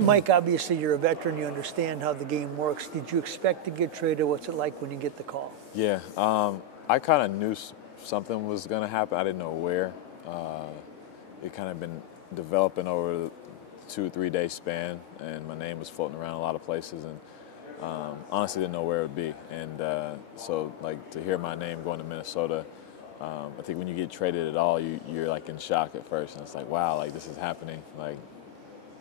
Mike, obviously you're a veteran. You understand how the game works. Did you expect to get traded? What's it like when you get the call? Yeah, I kind of knew something was going to happen. I didn't know where. It kind of been developing over the 2-3 day span, and my name was floating around a lot of places, and honestly didn't know where it would be. And so, like, to hear my name going to Minnesota, I think when you get traded at all, you're like in shock at first, and it's like, wow, like this is happening. Like,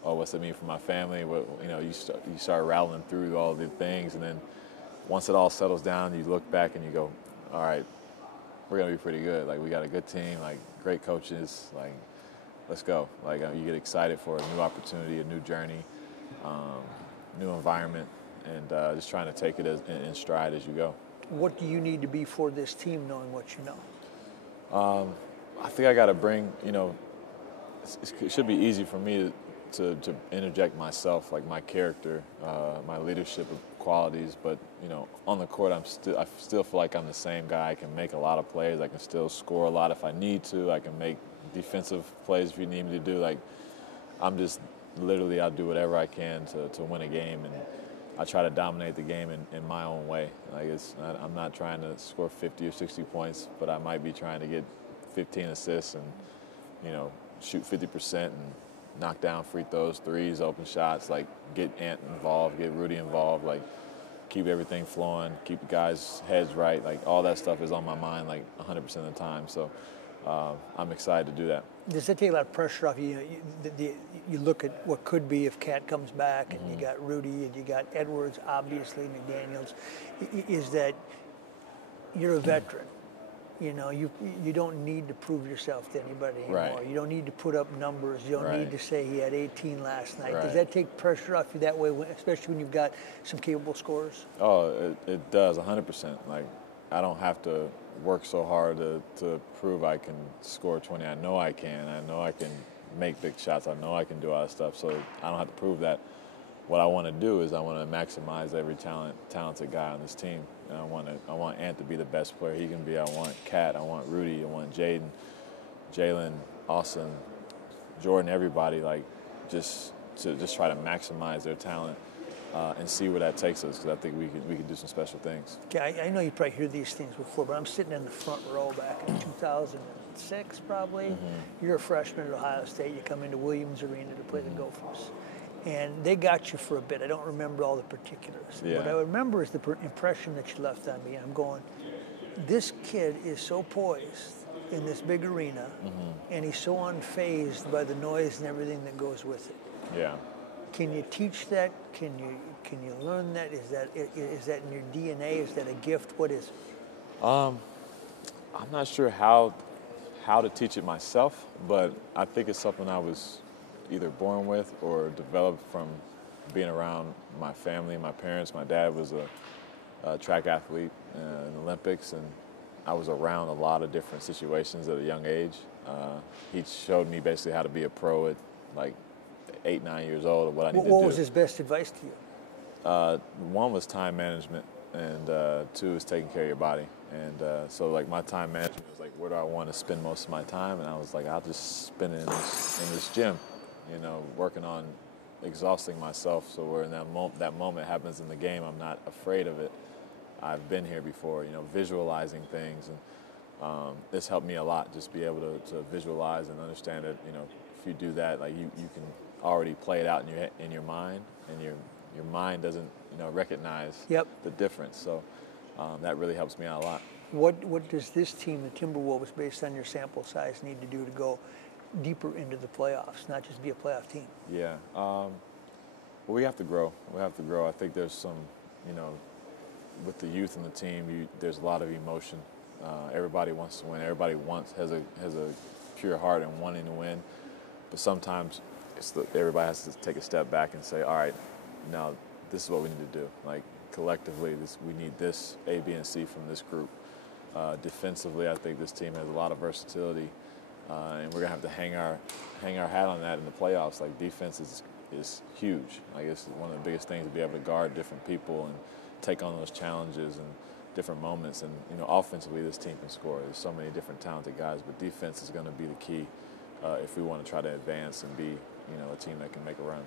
oh, what's it mean for my family? What, you start rattling through all the things, and then once it all settles down, you look back and you go, all right, we're gonna be pretty good. Like, we got a good team, like great coaches, like let's go. Like, you get excited for a new opportunity, a new journey, new environment, and just trying to take it in stride as you go. What do you need to be for this team, knowing what you know? I think I got to bring, it should be easy for me to interject myself, like my character, my leadership qualities. But on the court, I still feel like I'm the same guy. I can make a lot of plays. I can still score a lot if I need to. I can make defensive plays if you need me to do. Like, I'm just literally, I'll do whatever I can to win a game, and I try to dominate the game in my own way. Like, I'm not trying to score 50 or 60 points, but I might be trying to get 15 assists and shoot 50% and knock down free throws, threes, open shots, like get Ant involved, get Rudy involved, like keep everything flowing, keep the guys' heads right. Like, all that stuff is on my mind like 100% of the time. So I'm excited to do that. Does that take a lot of pressure off you? You look at what could be if Cat comes back, and you got Rudy, and you got Edwards, obviously, McDaniels. Is that you're a veteran? You don't need to prove yourself to anybody anymore. Right. You don't need to put up numbers. You don't need to say he had 18 last night. Right. Does that take pressure off you that way, especially when you've got some capable scorers? Oh, it does, 100%. Like, I don't have to work so hard to prove I can score 20. I know I can. I know I can make big shots. I know I can do all that stuff. So I don't have to prove that. What I want to do is I want to maximize every talented guy on this team. And I want Ant to be the best player he can be. I want Cat. I want Rudy. I want Jaden, Jalen, Austin, Jordan. Everybody, like, just try to maximize their talent and see where that takes us. Because I think we can do some special things. Okay, I know you probably hear these things before, but I'm sitting in the front row back in 2006, probably. You're a freshman at Ohio State. You come into Williams Arena to play the Gophers. And they got you for a bit. I don't remember all the particulars. Yeah. What I remember is the impression that you left on me. I'm going, this kid is so poised in this big arena, and he's so unfazed by the noise and everything that goes with it. Yeah. Can you teach that? Can you learn that? Is that in your DNA? Is that a gift? What is it? I'm not sure how to teach it myself, but I think it's something I was either born with or developed from being around my family, my parents. My dad was a track athlete in the Olympics, and I was around a lot of different situations at a young age. He showed me basically how to be a pro at like 8, 9 years old, of what I need to do. What was his best advice to you? One was time management, and 2 is taking care of your body. And so, like, my time management was like, where do I want to spend most of my time? And I was like, I'll just spend it in this gym, working on exhausting myself. So where in that moment happens in the game, I'm not afraid of it. I've been here before, visualizing things. And this helped me a lot, just be able to visualize and understand that, if you do that, like, you can already play it out in your mind, and your mind doesn't, recognize the difference. So that really helps me out a lot. What does this team, the Timberwolves, based on your sample size, need to do to go deeper into the playoffs, not just be a playoff team? Yeah. Well, we have to grow. I think there's some, with the youth and the team, there's a lot of emotion. Everybody wants to win. Everybody has a pure heart and wanting to win. But sometimes everybody has to take a step back and say, all right, now this is what we need to do. Like, collectively, we need this A, B, and C from this group. Defensively, I think this team has a lot of versatility. And we're gonna have to hang our hat on that in the playoffs. Like, defense is huge. Like, it's one of the biggest things, to be able to guard different people and take on those challenges and different moments. And offensively, this team can score. There's so many different talented guys, but defense is going to be the key if we want to try to advance and be a team that can make a run.